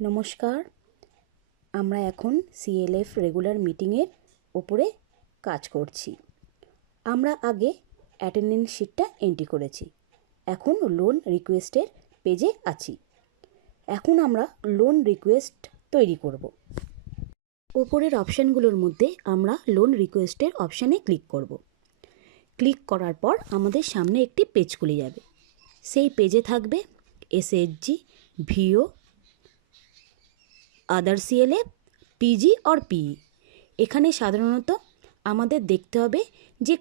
নমস্কার। আমরা এখন সিএলএফ রেগুলার মিটিংয়ের ওপরে কাজ করছি। আমরা আগে অ্যাটেন্ডেন্স শিটটা এন্ট্রি করেছি। এখন লোন রিকোয়েস্টের পেজে আছি। এখন আমরা লোন রিকোয়েস্ট তৈরি করব। ওপরের অপশানগুলোর মধ্যে আমরা লোন রিকোয়েস্টের অপশানে ক্লিক করব। ক্লিক করার পর আমাদের সামনে একটি পেজ খুলে যাবে। সেই পেজে থাকবে SHG VO other CLA PG or PE এখানে সাধারণত আমাদের দেখতে হবে যে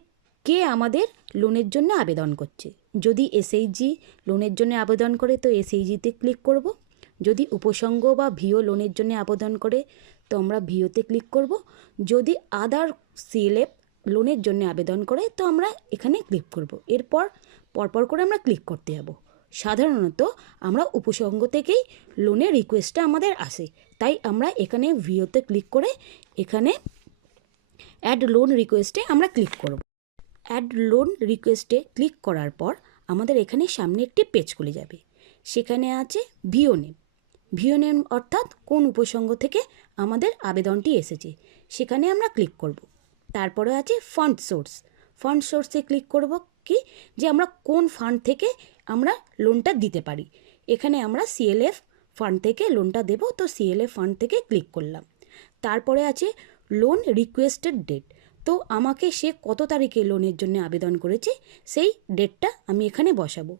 কে আমাদের লোনের জন্য আবেদন করছে। যদি এসএইচজি লোনের জন্য আবেদন করে, তো এসএইচজিতে ক্লিক করব। যদি উপসঙ্গ বা ভিও লোনের জন্য আবেদন করে, তো আমরা ভিওতে ক্লিক করব। যদি আদার সিএলএফ লোনের জন্য আবেদন করে, তো আমরা এখানে ক্লিক করব। এরপর, পরপর করে আমরা ক্লিক করতে যাব। সাধারণত আমরা উপসঙ্গ থেকেই লোনের রিকোয়েস্টটা আমাদের আসে। তাই আমরা এখানে ভিওতে ক্লিক করে এখানে অ্যাড লোন রিকোয়েস্টে আমরা ক্লিক করব। অ্যাড লোন রিকোয়েস্টে ক্লিক করার পর আমাদের এখানে সামনে একটি পেজ খুলে যাবে। সেখানে আছে ভিও নেম ভিও নেম অর্থাৎ কোন উপসঙ্গ থেকে আমাদের আবেদনটি এসেছে। সেখানে আমরা ক্লিক করব। তারপরে আছে ফান্ড সোর্স ফান্ড সোর্সে ক্লিক করব। কি যে আমরা কোন ফান্ড থেকে আমরা লোনটা দিতে পারি। এখানে আমরা সিএলএফ ফান্ড থেকে লোনটা দেব, তো সিএলএফ ফান্ড থেকে ক্লিক করলাম। তারপরে আছে লোন রিকোয়েস্টেড ডেট তো আমাকে সে কত তারিখে লোনের জন্য আবেদন করেছে, সেই ডেটটা আমি এখানে বসাবো।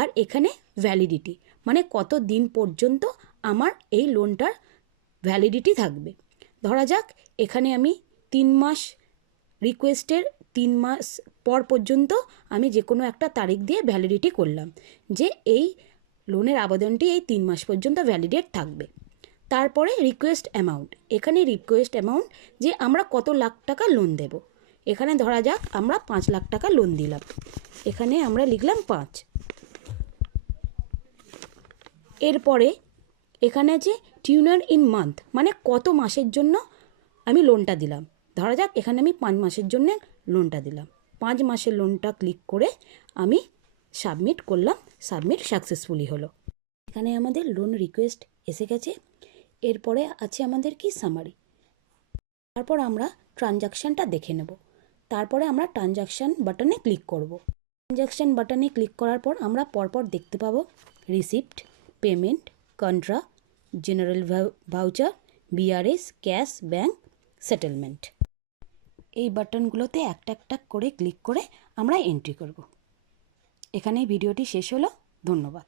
আর এখানে ভ্যালিডিটি মানে কত দিন পর্যন্ত আমার এই লোনটার ভ্যালিডিটি থাকবে। ধরা যাক, এখানে আমি তিন মাস রিকোয়েস্টের তিন মাস পর পর্যন্ত আমি যে কোনো একটা তারিখ দিয়ে ভ্যালিডিটি করলাম যে এই লোনের আবেদনটি এই তিন মাস পর্যন্ত ভ্যালিডেট থাকবে। তারপরে রিকোয়েস্ট অ্যামাউন্ট এখানে রিকোয়েস্ট অ্যামাউন্ট যে আমরা কত লাখ টাকা লোন দেব। এখানে ধরা যাক আমরা পাঁচ লাখ টাকা লোন দিলাম। এখানে আমরা লিখলাম পাঁচ। এরপরে এখানে আছে টিউনার ইন মান্থ মানে কত মাসের জন্য আমি লোনটা দিলাম। ধরা যাক এখানে আমি পাঁচ মাসের জন্য লোনটা দিলাম। পাঁচ মাসের লোনটা ক্লিক করে আমি সাবমিট করলাম সাবমিট সাকসেসফুলি হলো। এখানে আমাদের লোন রিকোয়েস্ট এসে গেছে। এরপরে আছে আমাদের কি সামারি তারপর আমরা ট্রানজাকশানটা দেখে নেব। তারপরে আমরা ট্রানজাকশান বাটনে ক্লিক করব। ট্রানজাকশান বাটনে ক্লিক করার পর আমরা পরপর দেখতে পাবো receipt payment contra general voucher BRS cash bank settlement এই বাটনগুলোতে একটা একটা করে ক্লিক করে আমরা এন্ট্রি করব। এখানেই ভিডিওটি শেষ হলো। ধন্যবাদ।